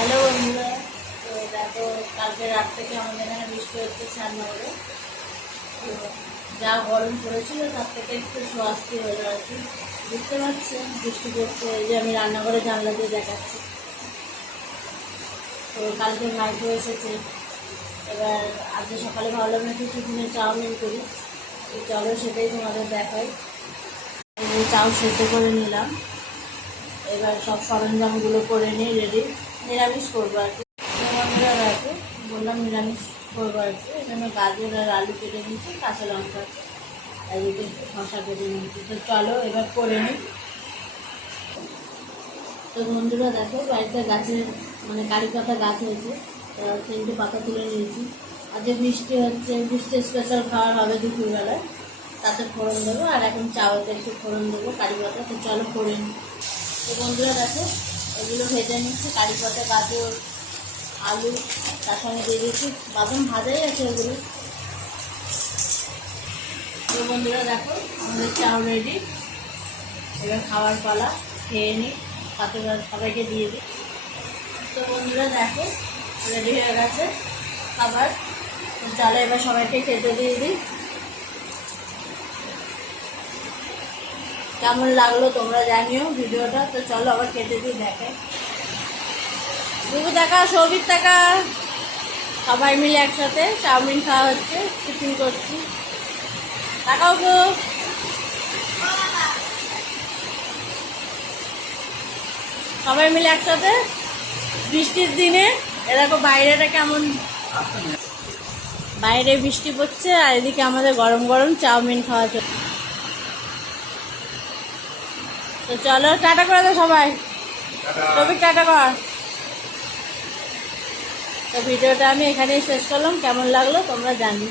Hello বন্ধুরা, তো দেখো কালকে রাত থেকে আমাদের এখানে বৃষ্টি হচ্ছে শ্যামনগরে। তো যা গরম পড়েছিল তার থেকে একটু স্বস্তি হলো আর কি। বুঝতে পারছেন বৃষ্টি পড়ছে, এই যে আমি রান্নাঘরে জানলা দিয়ে দেখাচ্ছি। তো কালকে ভাইপো এসেছে, এবার আজকে সকালে ভাবলাম একটু টিফিনে চাউমিন করি। তো চলো সেটাই তোমাদের দেখাই। চাউ সেদ্ধ করে নিলাম, এবার সব সরঞ্জামগুলো করে নিয়ে রেডি। নিরামিষ করবো আর কি। বন্ধুরা রাখো, বললাম নিরামিষ করবো আর কি। এখানে গাজর আর আলু কেটে নিচ্ছি, কাঁচা লঙ্কা আছে, আর এদিকে শসা কেটে নিচ্ছি। তো চলো এবার করে নিই। তো বন্ধুরা দেখো, বাড়িতে গাছের মানে কারি পাতা গাছ হয়েছে, 3টে পাতা তুলে নিয়েছি। আর যে বৃষ্টি হচ্ছে, বৃষ্টি স্পেশাল খাবার হবে দুপুরবেলায়, তাতে ফোড়ন দেবো। আর এখন চাউতে একটু ফোড়ন দেবো কারি পাতা। তো চলো করে নিই। তো বন্ধুরা দেখো, এগুলো ভেজে নিচ্ছি, কারি পাতা, গাজর, আলু, তার সঙ্গে দিয়ে দিচ্ছি বাদাম, ভাজাই আছে ওগুলো। তো বন্ধুরা দেখো, আমাদের চাউ রেডি। এবার খাবার পালা, খেয়ে নিই, পাতে সবাইকে দিয়ে দিই। তো বন্ধুরা দেখো, রেডি হয়ে গেছে খাবার। চলো এবার সবাইকে খেতে দিয়ে দিই। কেমন লাগলো তোমরা জানিও ভিডিওটা। তো চলো আবার খেতে দিই, দেখে বুবু দেখা, সৌভিক দেখা, সবাই মিলে একসাথে চাউমিন খাওয়া হচ্ছে, টিফিন করছি। তাকাও গো, সবাই মিলে একসাথে বৃষ্টির দিনে। এরকম বাইরেটা কেমন, বাইরে বৃষ্টি পড়ছে আর এদিকে আমাদের গরম গরম চাউমিন খাওয়া চলছে। তো চলো টাটা করে দাও সবাই, সৌভিক টাটা কর। তো ভিডিওটা আমি এখানেই শেষ করলাম। কেমন লাগলো তোমরা জানি।